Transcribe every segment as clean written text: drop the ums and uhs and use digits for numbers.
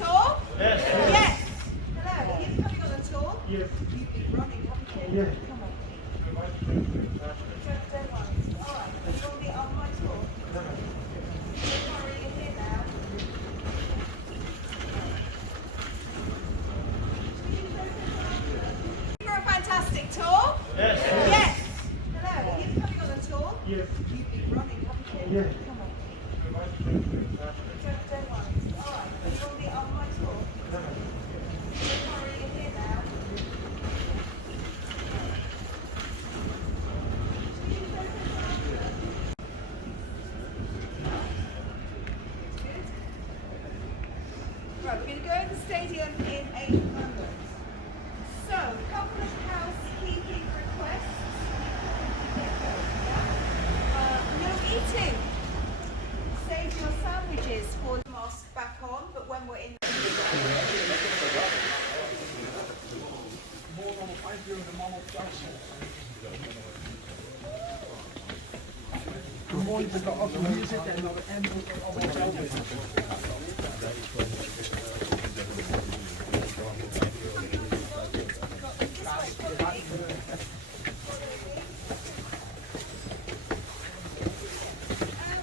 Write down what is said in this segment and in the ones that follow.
tour? Yes. Yes. Hello, are you coming on a tour? Yes. You've been running, haven't you? Yes. Come on. Don't worry. All right, you want me on my tour? Don't worry, you're here now. For a fantastic tour? Yes. Yes. Hello, are you coming on a tour? Yes. You've been running, haven't you? Yes. Come on. Don't worry. All right, you want me on my tour? Don't worry, you're here now. Right, we're going to go in the stadium in a moment. So, a couple of housekeeping requests. No eating. Save your sandwiches for the mask back on, but when we're in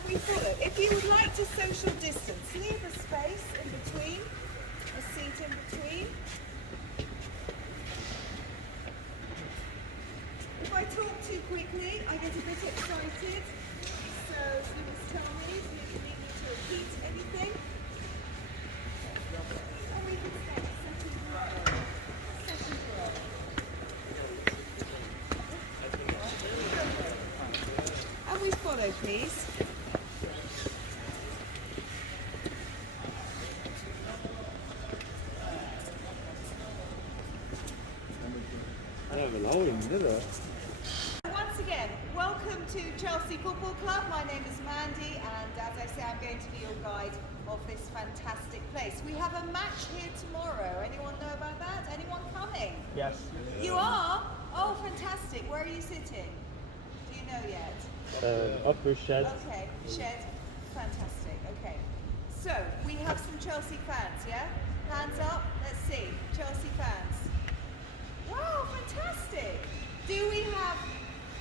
we follow. If you would like to social distance, leave a space in between, a seat in between. If I talk too quickly, I get a bit excited. So please tell me if you need me to repeat anything. And we can start session row. Session row. And we follow, please. Once again, welcome to Chelsea Football Club. My name is Mandy, and as I say, I'm going to be your guide of this fantastic place. We have a match here tomorrow. Anyone know about that? Anyone coming? Yes. You are? Oh, fantastic. Where are you sitting? Do you know yet? Upper shed. Okay, shed. Fantastic. Okay. So, we have some Chelsea fans, yeah? Hands up. Let's see. Chelsea fans. Wow, fantastic. Do we have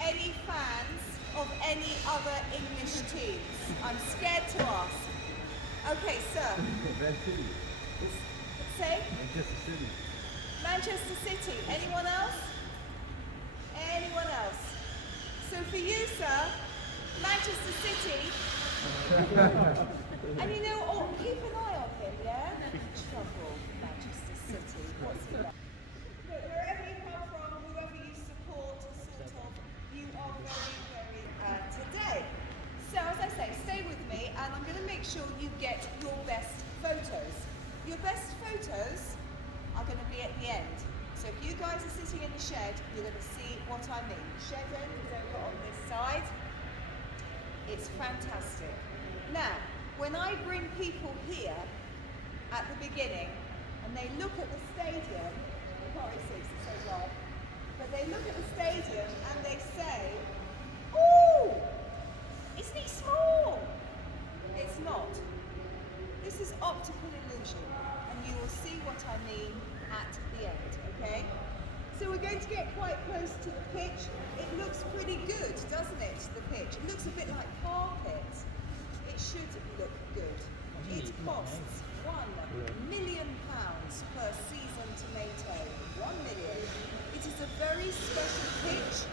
any fans of any other English teams? I'm scared to ask. Okay, sir. Say? Manchester City. Manchester City. Anyone else? Anyone else? So for you, sir, Manchester City. And you know, oh, keep an eye on him, yeah? Trouble, Manchester City. What's he like? Look, wherever you come from, whoever you support, sort of, you are very, very today. So as I say, stay with me, and I'm going to make sure you get your best photos. Your best photos are going to be at the end. So if you guys are sitting in the shed, you're going to see what I mean. Shed end is over on this side. It's fantastic. Now, when I bring people here at the beginning, and they look at the stadium, I can't really see 'cause it's so dark, but they look at the stadium and they say, "Oh, isn't it small?" It's not. This is optical illusion, and you will see what I mean at the end, okay? So we're going to get quite close to the pitch. It looks pretty good, doesn't it, the pitch? It looks a bit like carpet. It should look good. It costs £1 million per season tomato. 1 million. It is a very special pitch.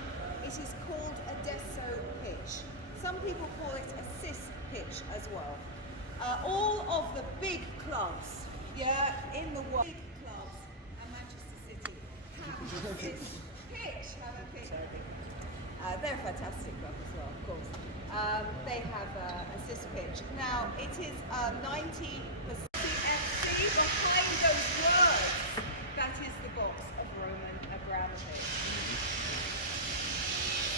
It is called a Deso pitch. Some people call it a Cis pitch as well. All of the big clubs, yeah, in the world, big clubs, and Manchester City have this pitch. They're a fantastic club as well, of course. They have a Cis pitch. Now, it is 90% FC. Behind those words, that is the box of Roman Abramovich.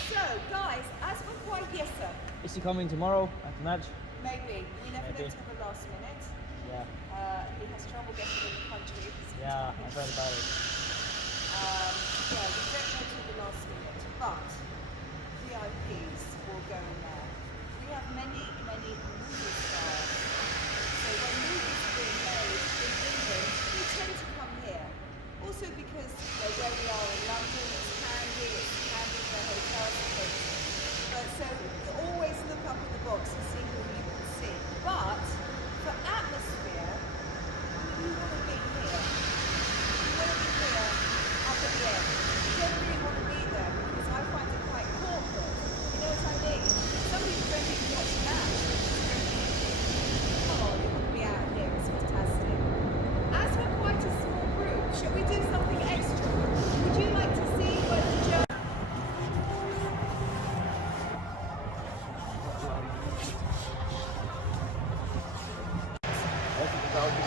So, guys, as for quite, yes, sir. Is he coming tomorrow at the match? Maybe. We never know Maybe. till the last minute. Yeah. He has trouble getting in the country. Yeah, I've heard about it. Yeah, we don't know till the last minute, but VIPs will go in there. We have many, many movie stars. So when movies are being made in Lovely,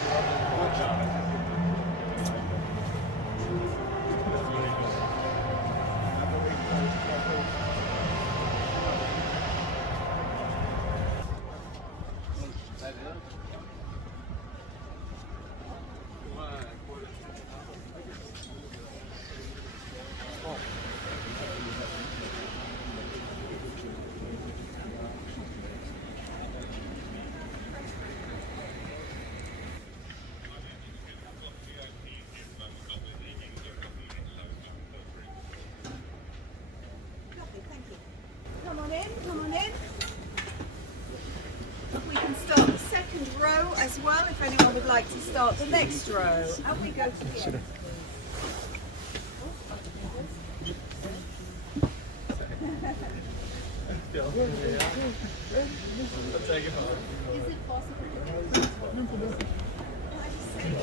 thank you. Come on in, come on in. We can start the second row as well if anyone would like to start the next row. And we go to the end. Is it possible?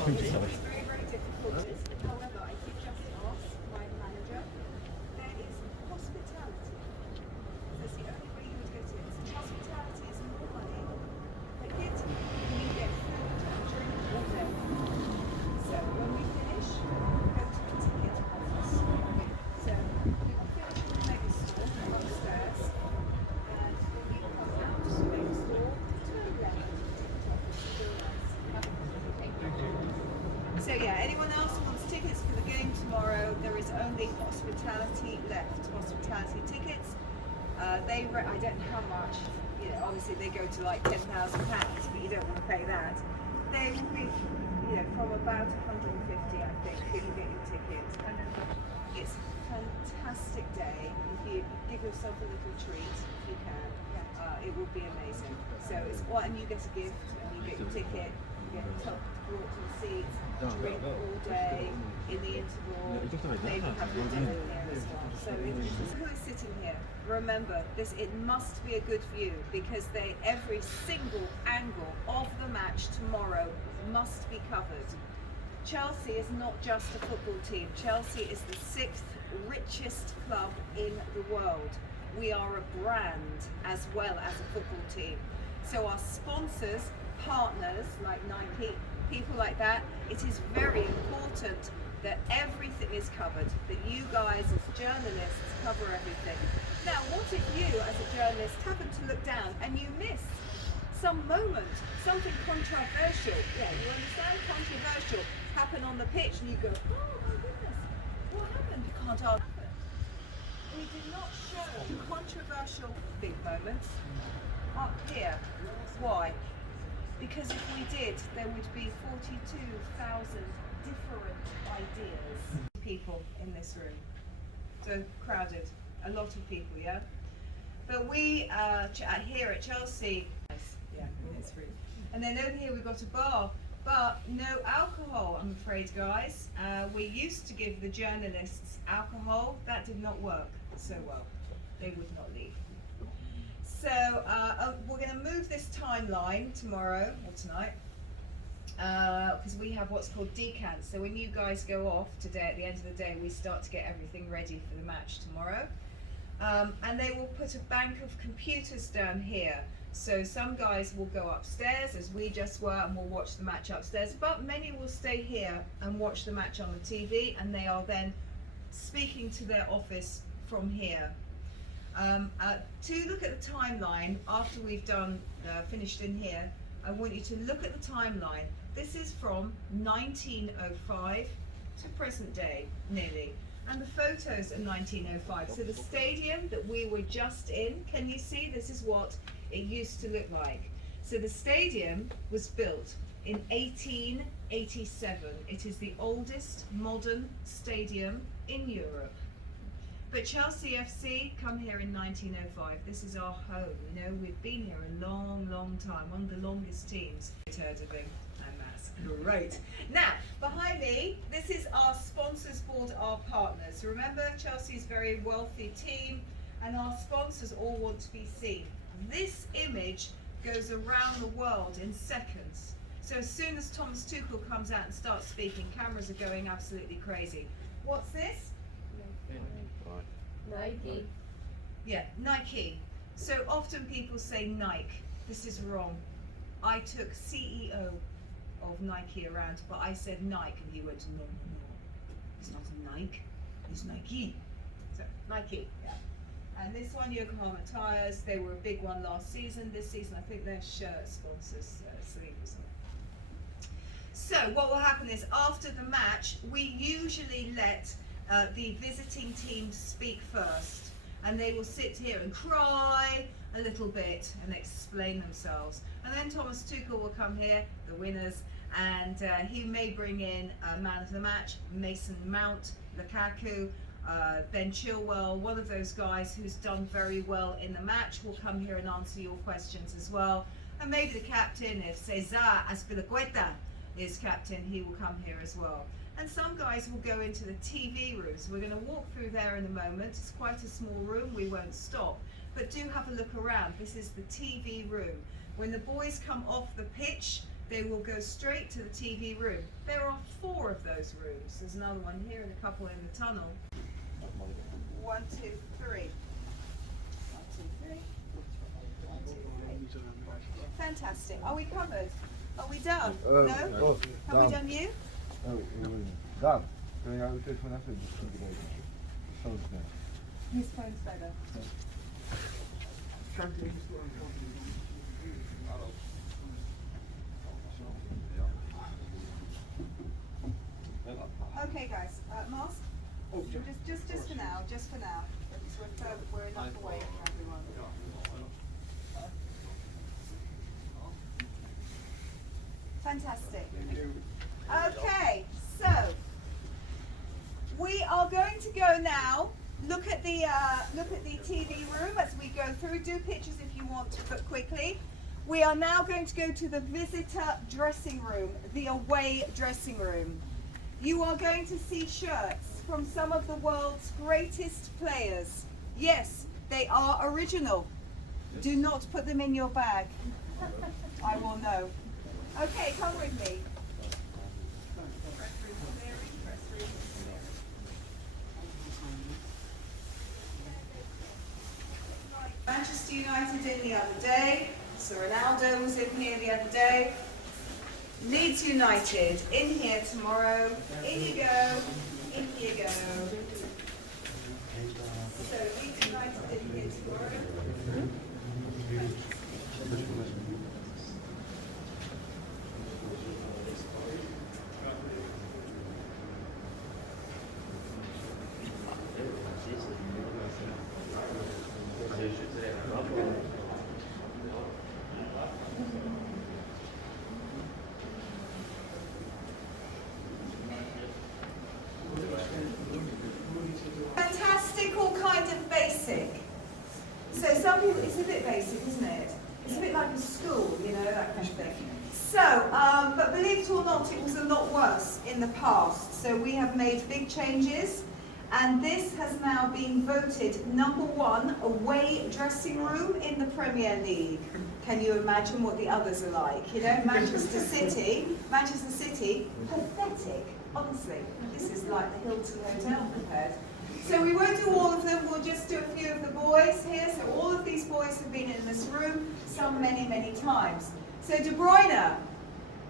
It's very, very difficult. However, I did just ask my manager. There is hospitality. That's the only way you would get in. Hospitality is more money. But yet you get food and drink all day. So when we finish, we go to the ticket office. So we will finish in the mega store upstairs. And when we come out to the mega store, turn left to the ticket office and go nice. So yeah, anyone else who wants tickets for the game tomorrow, there is only hospitality left. Hospitality tickets. I don't know how much. You know, obviously they go to like £10,000, but you don't want to pay that. They will be, from about 150, I think, if you get your tickets. It's a fantastic day. If you give yourself a little treat, if you can, it will be amazing. So it's and you get a gift, and you get your ticket. You get brought to the seats, drink all day in the interval, maybe have your dinner here as well. So who is sitting here? Remember, it must be a good view because every single angle of the match tomorrow must be covered. Chelsea is not just a football team. Chelsea is the 6th richest club in the world. We are a brand as well as a football team. So our sponsors, partners like Nike, people like that, it is very important that everything is covered, that you guys as journalists cover everything. Now, what if you as a journalist happen to look down and you miss some moment, something controversial, you understand, controversial, happen on the pitch and you go, oh my goodness, what happened? You can't ask. We did not show controversial big moments up here. Why? Because if we did, there would be 42,000 different ideas. People in this room. So crowded. A lot of people, yeah? But we, here at Chelsea, yeah, in this room. And then over here we've got a bar, but no alcohol, I'm afraid, guys. We used to give the journalists alcohol. That did not work so well. They would not leave. So we're going to move this timeline tomorrow or tonight because we have what's called decants. So when you guys go off today, at the end of the day, we start to get everything ready for the match tomorrow. And they will put a bank of computers down here. So some guys will go upstairs, as we just were, and will watch the match upstairs. But many will stay here and watch the match on the TV, and they are then speaking to their office from here. To look at the timeline after we've done finished in here, I want you to look at the timeline. This is from 1905 to present day, nearly. And the photos are 1905. So the stadium that we were just in, can you see? This is what it used to look like. So the stadium was built in 1887. It is the oldest modern stadium in Europe. But Chelsea FC come here in 1905. This is our home. You know, we've been here a long, long time. One of the longest teams. You've heard of him, and that's great. Now, behind me, this is our sponsors board, our partners. Remember, Chelsea's a very wealthy team, and our sponsors all want to be seen. This image goes around the world in seconds. So as soon as Thomas Tuchel comes out and starts speaking, cameras are going absolutely crazy. What's this? Nike. Yeah, Nike. So often people say Nike. This is wrong. I took CEO of Nike around, but I said Nike, and he went, no, it's not a Nike, it's Nike. So Nike, yeah. And this one, Yokohama Tires, they were a big one last season. This season, I think their shirt sponsors sleeve or something. So what will happen is after the match, we usually let the visiting team speak first, and they will sit here and cry a little bit and explain themselves. And then Thomas Tuchel will come here, the winners, and he may bring in a man of the match, Mason Mount, Lukaku, Ben Chilwell, one of those guys who's done very well in the match will come here and answer your questions as well. And maybe the captain, if Cesar Azpilicueta is captain, he will come here as well. And some guys will go into the TV rooms. We're going to walk through there in a moment. It's quite a small room, we won't stop. But do have a look around. This is the TV room. When the boys come off the pitch, they will go straight to the TV room. There are 4 of those rooms. There's another one here and a couple in the tunnel. 1, 2, 3. 1, 2, 3. 1, 2, 3. Fantastic. Are we covered? Are we done? No? Have we done you? Dan, kun jij uw telefoon even bekijken? Zo is het. His phone's better. Okay, guys. Mask. Just for now. Just for now. Because we're enough away from everyone. Fantastic. Okay, so we are going to go now. Look at the TV room as we go through. Do pictures if you want, but quickly. We are now going to go to the visitor dressing room, the away dressing room. You are going to see shirts from some of the world's greatest players. Yes, they are original. Do not put them in your bag. I will know. Okay, come with me. Manchester United in the other day. So Ronaldo was in here the other day. Leeds United in here tomorrow. In you go. In you go. So Leeds United in here tomorrow. Fantastic, all kind of basic. So some people, it's a bit basic, isn't it? It's a bit like a school, you know, that kind of thing. So, but believe it or not, it was a lot worse in the past. So we have made big changes, and this has now been voted #1 away dressing room in the Premier League. Can you imagine what the others are like? You know, Manchester City, pathetic. Honestly, this is like the Hilton Hotel compared. So we won't do all of them, we'll just do a few of the boys here. So all of these boys have been in this room, some many, many times. So De Bruyne,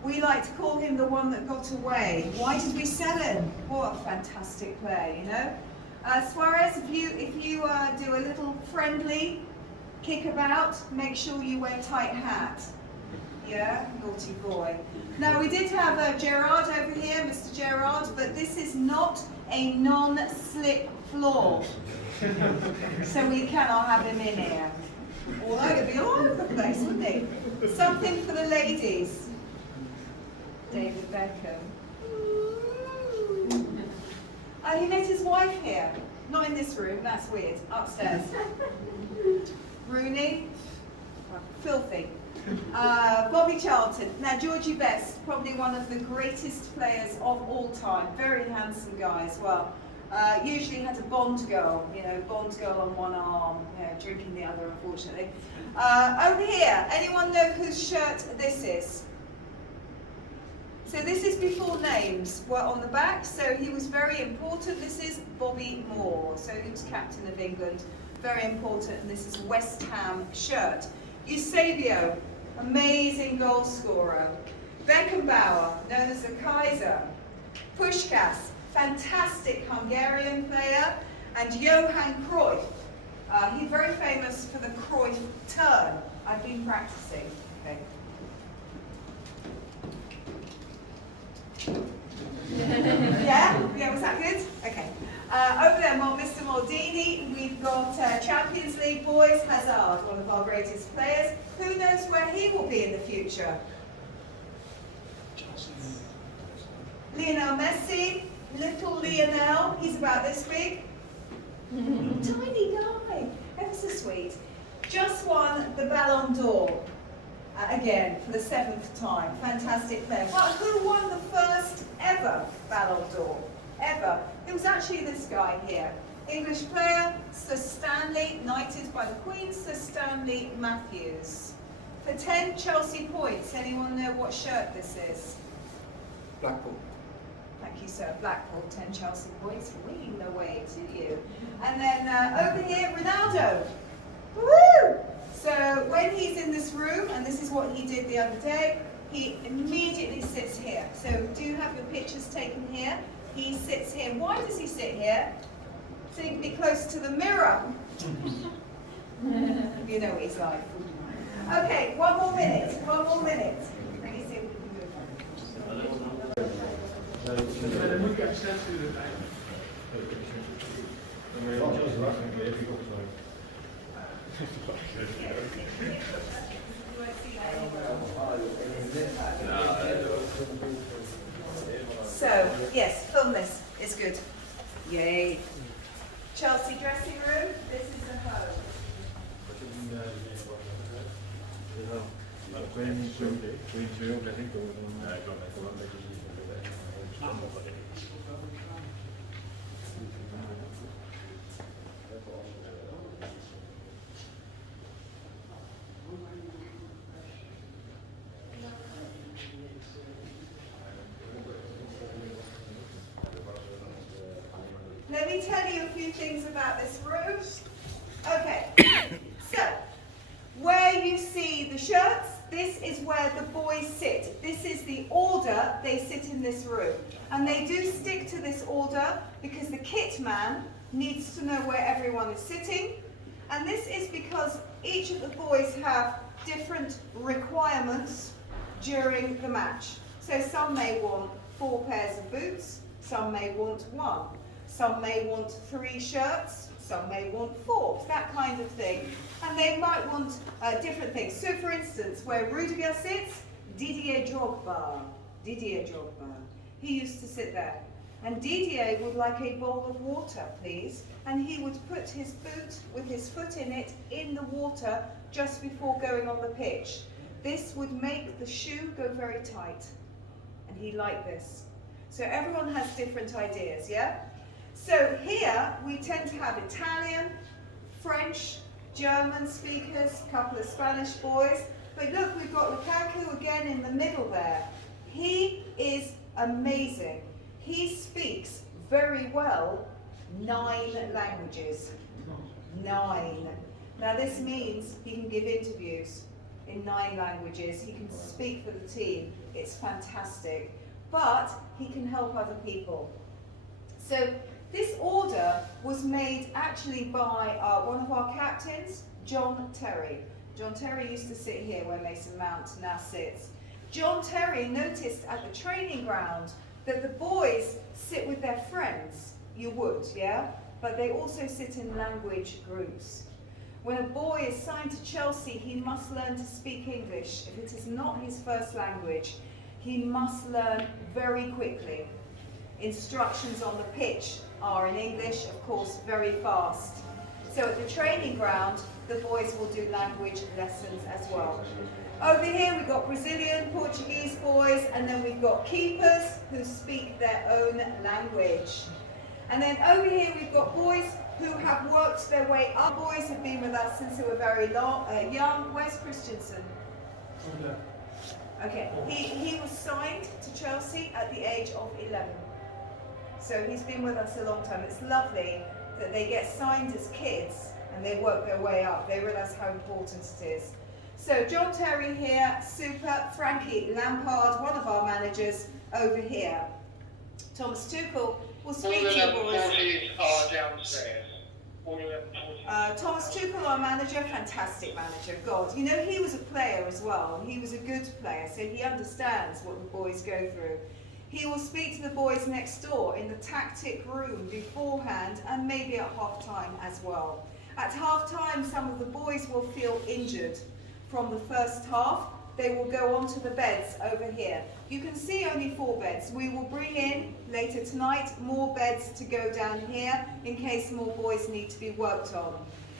we like to call him the one that got away. Why did we sell him? What a fantastic player, you know. Suarez, if you do a little friendly kickabout, make sure you wear tight hat. Yeah, naughty boy. Now we did have Gerrard over here, Mr. Gerrard, but this is not a non-slip floor. So we cannot have him in here. Although he'd be all over the place, wouldn't he? Something for the ladies. David Beckham. He met his wife here. Not in this room, that's weird. Upstairs. Rooney. Filthy. Bobby Charlton. Now Georgie Best, probably one of the greatest players of all time. Very handsome guy as well. Usually had a Bond girl, you know, Bond girl on one arm, you know, drinking the other, unfortunately. Over here, anyone know whose shirt this is? So this is before names were on the back, so he was very important. This is Bobby Moore, so he was captain of England, very important, and this is West Ham shirt. Eusebio, amazing goal scorer. Beckenbauer, known as the Kaiser. Puskás, fantastic Hungarian player. And Johan Cruyff. He's very famous for the Cruyff turn. I've been practicing. Okay. Yeah, was that good? Okay. Over there, Mr. Maldini, we've got Champions League boys, Hazard, one of our greatest players. Who knows where he will be in the future? Lionel Messi, little Lionel, he's about this big. Tiny guy, ever so sweet. Just won the Ballon d'Or, again, for the 7th time. Fantastic player. But who won the first ever Ballon d'Or? Ever. It was actually this guy here. English player, Sir Stanley, knighted by the Queen, Sir Stanley Matthews. For 10 Chelsea points, anyone know what shirt this is? Blackpool. Thank you, sir. Blackpool, 10 Chelsea points, winging their way to you. And then over here, Ronaldo. Woo! So when he's in this room, and this is what he did the other day, he immediately sits here. So do you have your pictures taken here? He sits here. Why does he sit here? So he can be close to the mirror. You know what he's like. Okay, one more minute. Let me see if we can move on. So, yes, film this. It's good. Yay. Chelsea dressing room. This is the home. Let me tell you a few things about this room. Okay, so where you see the shirts, this is where the boys sit. This is the order they sit in this room. And they do stick to this order because the kit man needs to know where everyone is sitting. And this is because each of the boys have different requirements during the match. So some may want 4 pairs of boots, some may want 1. Some may want 3 shirts, some may want 4, that kind of thing. And they might want different things. So for instance, where Rudiger sits, Didier Drogba. He used to sit there. And Didier would like a bowl of water, please. And he would put his boot with his foot in it in the water just before going on the pitch. This would make the shoe go very tight. And he liked this. So everyone has different ideas, yeah? So here we tend to have Italian, French, German speakers, a couple of Spanish boys. But look, we've got Lukaku again in the middle there. He is amazing. He speaks very well 9 languages. 9. Now this means he can give interviews in 9 languages. He can speak for the team. It's fantastic. But he can help other people. So this order was made actually by one of our captains, John Terry. John Terry used to sit here where Mason Mount now sits. John Terry noticed at the training ground that the boys sit with their friends. You would, yeah? But they also sit in language groups. When a boy is signed to Chelsea, he must learn to speak English. If it is not his first language, he must learn very quickly. Instructions on the pitch are in English, of course, very fast. So at the training ground, the boys will do language lessons as well. Over here we've got Brazilian, Portuguese boys, and then we've got keepers who speak their own language. And then over here we've got boys who have worked their way up. Boys have been with us since they were very young. Where's Christensen? Okay, he was signed to Chelsea at the age of 11. So he's been with us a long time. It's lovely that they get signed as kids and they work their way up. They realise how important it is. So John Terry here, super. Frankie Lampard, one of our managers, over here. Thomas Tuchel will speak to you boys. Are downstairs. Thomas Tuchel, our manager, fantastic manager. God, you know, he was a player as well. He was a good player, so he understands what the boys go through. He will speak to the boys next door in the tactic room beforehand and maybe at half time as well. At half time, some of the boys will feel injured from the first half. They will go onto the beds over here. You can see only 4 beds. We will bring in later tonight more beds to go down here in case more boys need to be worked on.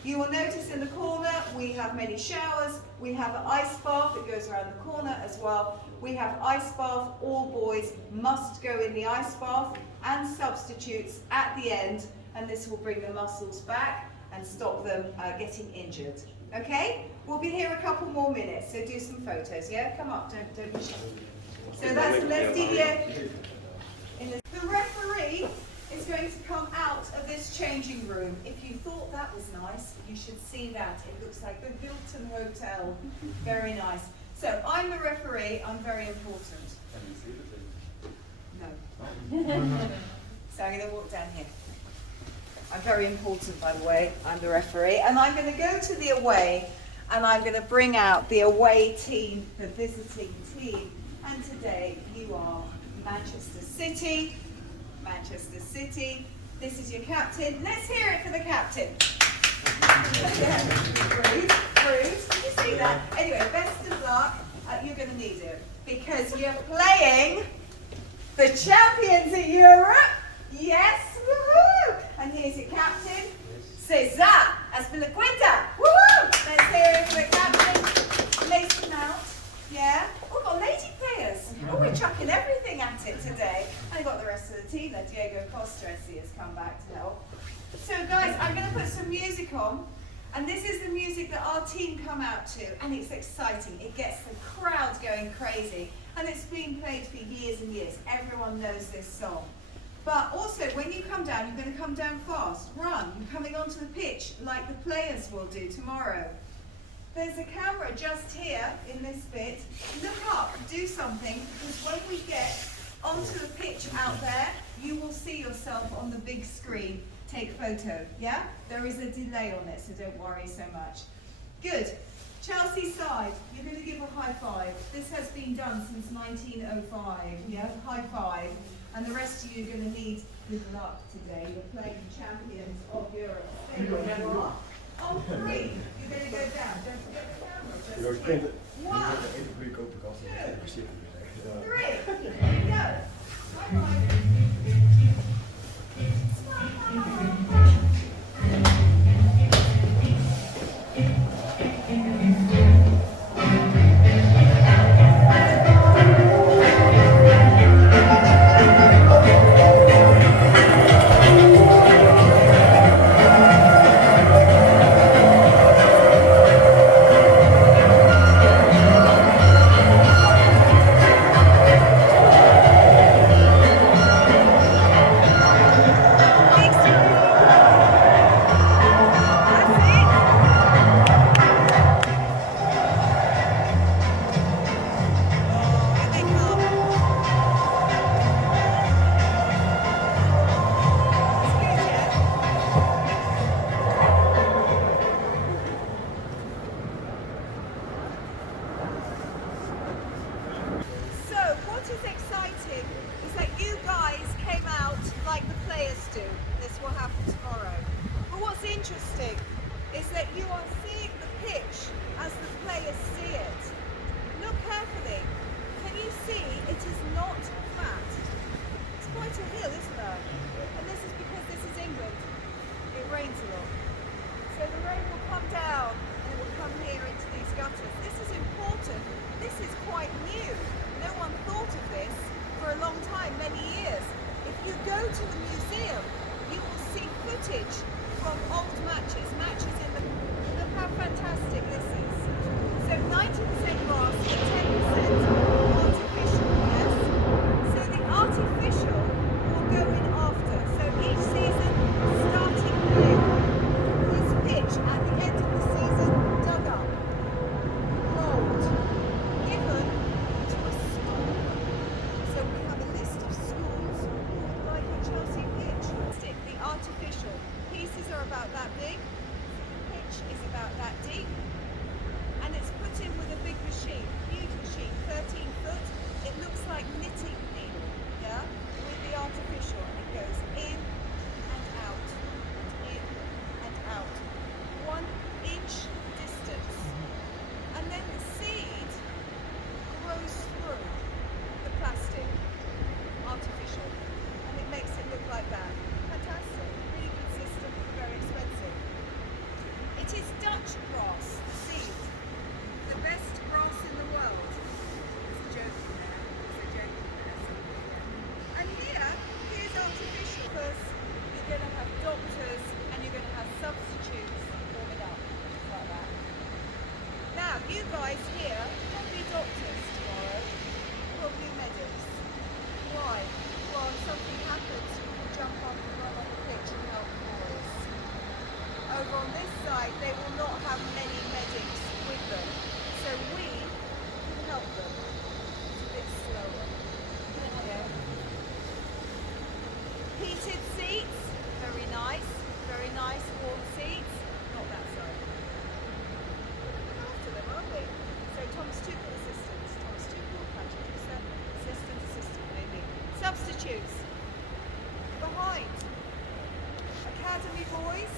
You will notice in the corner we have many showers. We have an ice bath that goes around the corner as well. We have ice bath. All boys must go in the ice bath and substitutes at the end, and this will bring the muscles back and stop them getting injured. Okay? We'll be here a couple more minutes, so do some photos, yeah? Come up, don't be shy. So that's Leslie here. The referee is going to come out of this changing room. If you thought that was nice, you should see that. It looks like the Hilton Hotel. Very nice. So I'm the referee, I'm very important. No. So I'm going to walk down here. I'm very important, by the way. I'm the referee, and I'm going to go to the away, and I'm going to bring out the away team, the visiting team. And today you are Manchester City. Manchester City. This is your captain. Let's hear it for the captain. Bruce. Did you see that? Anyway, best of luck. You're going to need it because you're playing the champions of Europe. Yes, woohoo! And here's your captain, Cesar Azpilicueta. Woohoo! Let's hear it for the captain. Mason Mount. Yeah. Oh, we've got lady players. Oh, we're chucking everything at it today. And we've got the rest of the team. That Diego Costa has come back to help. So, guys, I'm going to put some music on. And this is the music that our team come out to. And it's exciting. It gets the crowd going crazy. And it's been played for years and years. Everyone knows this song. But also, when you come down, you're going to come down fast. Run. You're coming onto the pitch like the players will do tomorrow. There's a camera just here in this bit. Look up. Do something. Because when we get onto the pitch out there, you will see yourself on the big screen. Take photo. Yeah? There is a delay on it, so don't worry so much. Good. Chelsea side, you're going to give a high five. This has been done since 1905. Yeah? High five. And the rest of you are going to need good luck today. You're playing champions of Europe. Stay where you are. On 3, you're going to go down. Don't forget the camera. Just here. 1, 2, 3. Here we go. Bye-bye. site, they will not have many medics with them. So we can help them. It's a bit slower. Yeah. Heated seats, very nice, warm seats. Not that side. We're after them, aren't we? So Thomas Tuchel Patrick assistant maybe. Substitutes. Behind. Academy boys,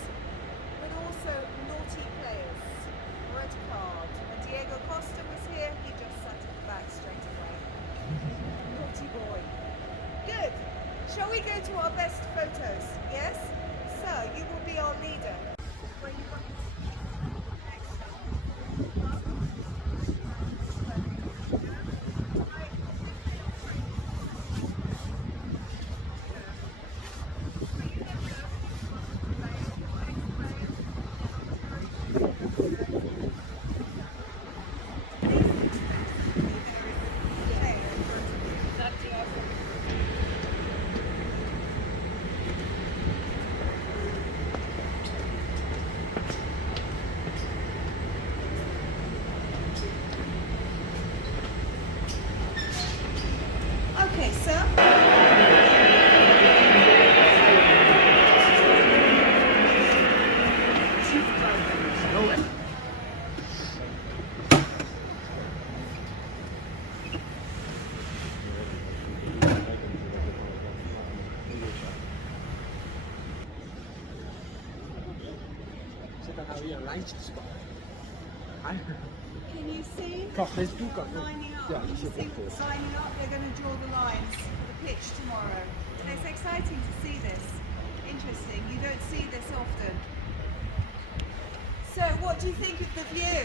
but also naughty players. Red card. When Diego Costa was here, he just sat at the back straight away. Naughty boy. Good. Shall we go to our best photos? Yes? Sir, you will be our leader. Where you want Okay, sir. Can you see? Lining up. Yeah, Can you see lining up? They're going to draw the lines for the pitch tomorrow. And it's exciting to see this. Interesting. You don't see this often. So, what do you think of the view?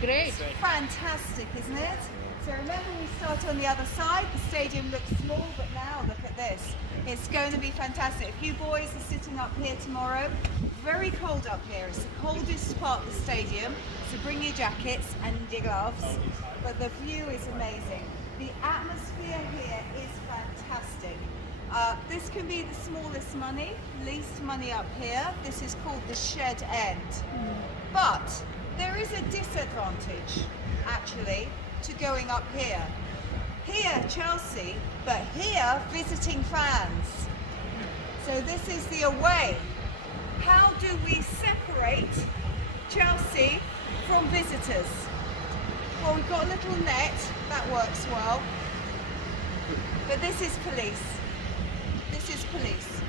Great. Fantastic, isn't it? So remember, we start on the other side. The stadium looks small, but now look at this. It's going to be fantastic. If you boys are sitting up here tomorrow, very cold up here. It's the coldest part of the stadium, so bring your jackets and your gloves. But the view is amazing. The atmosphere here is fantastic. This can be the smallest money, least money up here. This is called the shed end. But there is a disadvantage, actually, to going up here. Here, Chelsea, but here, visiting fans. So this is the away. How do we separate Chelsea from visitors? Well, we've got a little net, that works well. But this is police. This is police.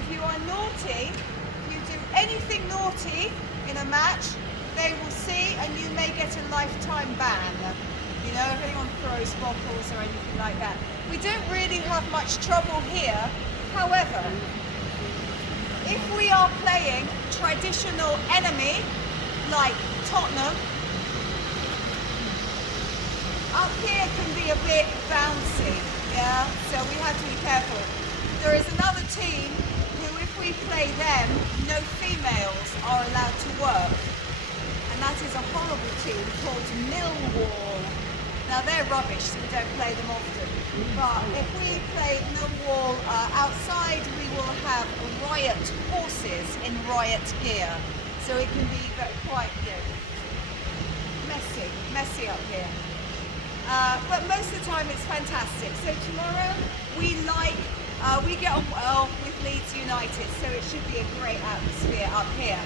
If you are naughty, if you do anything naughty in a match, they will see and you may get a lifetime ban. You know, if anyone throws bottles or anything like that. We don't really have much trouble here. However, if we are playing traditional enemy, like Tottenham, up here can be a bit bouncy, yeah? So we have to be careful. There is another team who, if we play them, no females are allowed to work. And that is a horrible team called Millwall. Now they're rubbish, so we don't play them often. But if we play Millwall outside, we will have riot horses in riot gear. So it can be quite, messy up here. But most of the time it's fantastic. So tomorrow we get on well with Leeds United, so it should be a great atmosphere up here.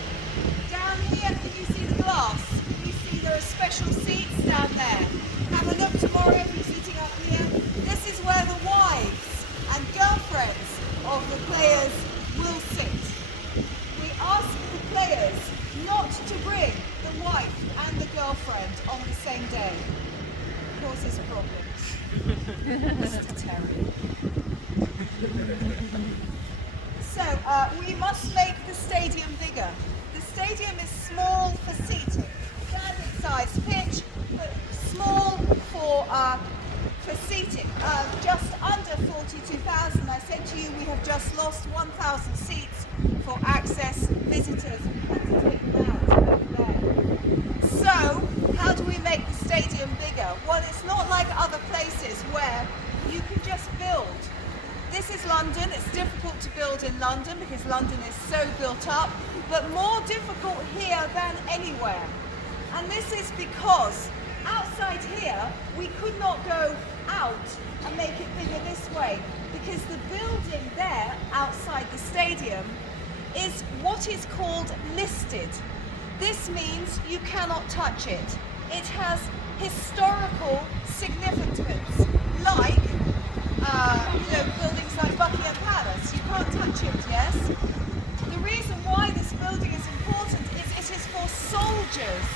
Down here, can you see the glass? Can you see there are special seats down there? Have a look tomorrow if you're sitting up here. This is where the wives and girlfriends of the players will sit. We ask the players not to bring the wife and the girlfriend on the same day. It causes problems. Mr. Terry. So, we must make the stadium bigger. The stadium is small for seating. Standard size pitch, but small for seating. Just under 42,000. I said to you, we have just lost 1,000 seats for access visitors. We had to take them out over there. So, how do we make the stadium bigger? Well, it's not like other places where you can just build. This this is London. It's difficult to build in London because London is so built up, but more difficult here than anywhere. And this is because outside here, we could not go out and make it bigger this way because the building there outside the stadium is what is called listed. This means you cannot touch it. It has historical significance, like buildings like Buckingham Palace. You can't touch it, yes? The reason why this building is important is it is for soldiers.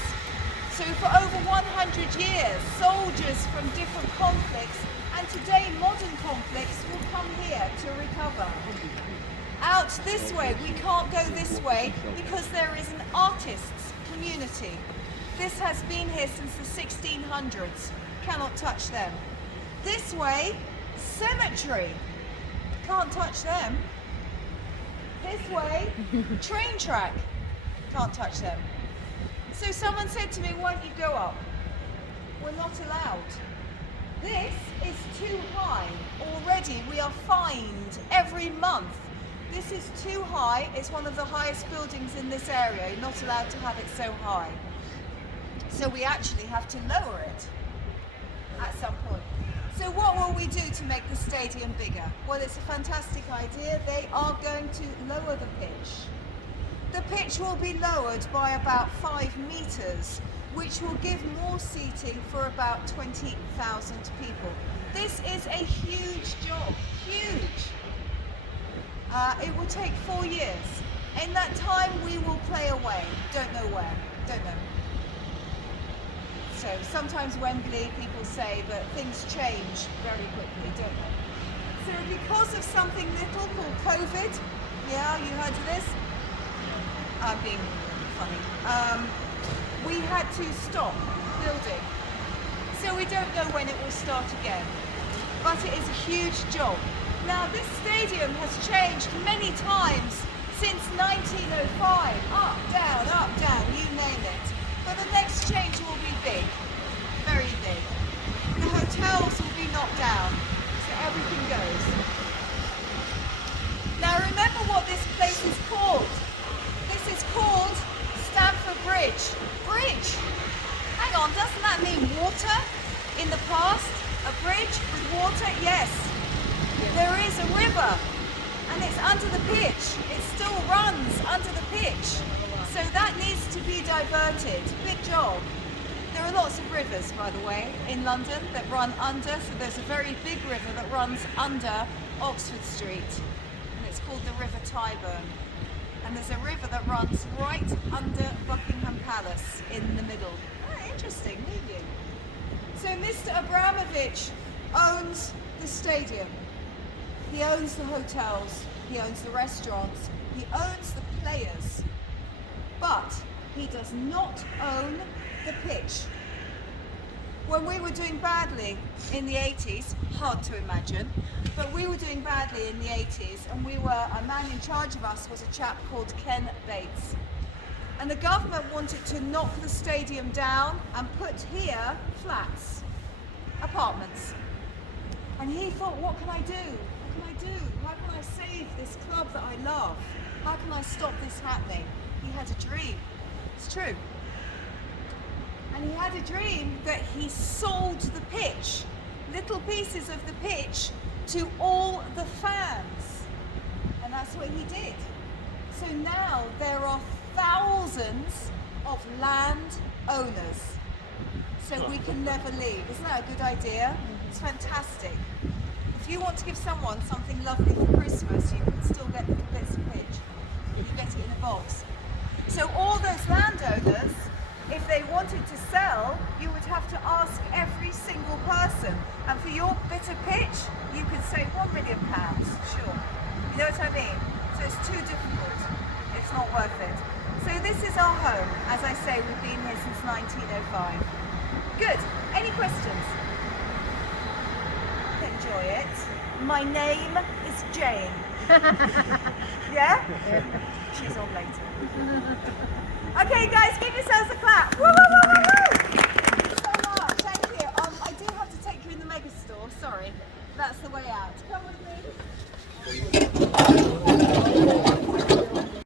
So for over 100 years, soldiers from different conflicts, and today modern conflicts, will come here to recover. Out this way, we can't go this way because there is an artists' community. This has been here since the 1600s. Cannot touch them. This way, cemetery. Can't touch them. This way, train track. Can't touch them. So someone said to me, why don't you go up? We're not allowed. This is too high. Already we are fined every month. This is too high. It's one of the highest buildings in this area. You're not allowed to have it so high. So we actually have to lower it at some point. So what will we do to make the stadium bigger? Well, it's a fantastic idea. They are going to lower the pitch. The pitch will be lowered by about 5 meters, which will give more seating for about 20,000 people. This is a huge job, huge. It will take 4 years. In that time, we will play away. Don't know where, don't know. So sometimes Wembley, people say, but things change very quickly, don't they? So because of something little called COVID, yeah, you heard of this? I'm being funny. We had to stop building. So we don't know when it will start again. But it is a huge job. Now this stadium has changed many times since 1905. Up, down, you name it. But the next change will be big, very big. The hotels will be knocked down, so everything goes. Now remember what this place is called. This is called Stamford Bridge. Bridge! Hang on, doesn't that mean water in the past? A bridge with water? Yes. There is a river and it's under the pitch. It still runs under the pitch. So that needs to be diverted. Big job. There are lots of rivers, by the way, in London that run under. So there's a very big river that runs under Oxford Street. And it's called the River Tyburn. And there's a river that runs right under Buckingham Palace in the middle. Ah, interesting, maybe. So Mr. Abramovich owns the stadium. He owns the hotels. He owns the restaurants. He owns the players. But he does not own the pitch. When we were doing badly in the 80s, hard to imagine, but we were doing badly in the 80s, and a man in charge of us was a chap called Ken Bates. And the government wanted to knock the stadium down and put here flats, apartments. And he thought, what can I do? What can I do? How can I save this club that I love? How can I stop this happening? He had a dream. It's true. And he had a dream that he sold the pitch, little pieces of the pitch, to all the fans. And that's what he did. So now there are thousands of land owners. So we can never leave. Isn't that a good idea? It's fantastic. If you want to give someone something lovely for Christmas, you can still get little bits of pitch. You get it in a box. So all those landowners, if they wanted to sell, you would have to ask every single person. And for your bit of pitch, you could say £1 million, sure. You know what I mean? So it's too difficult. It's not worth it. So this is our home. As I say, we've been here since 1905. Good. Any questions? Enjoy it. My name is Jane. Yeah? She's on later. Okay guys, give yourselves a clap. Woo-hoo!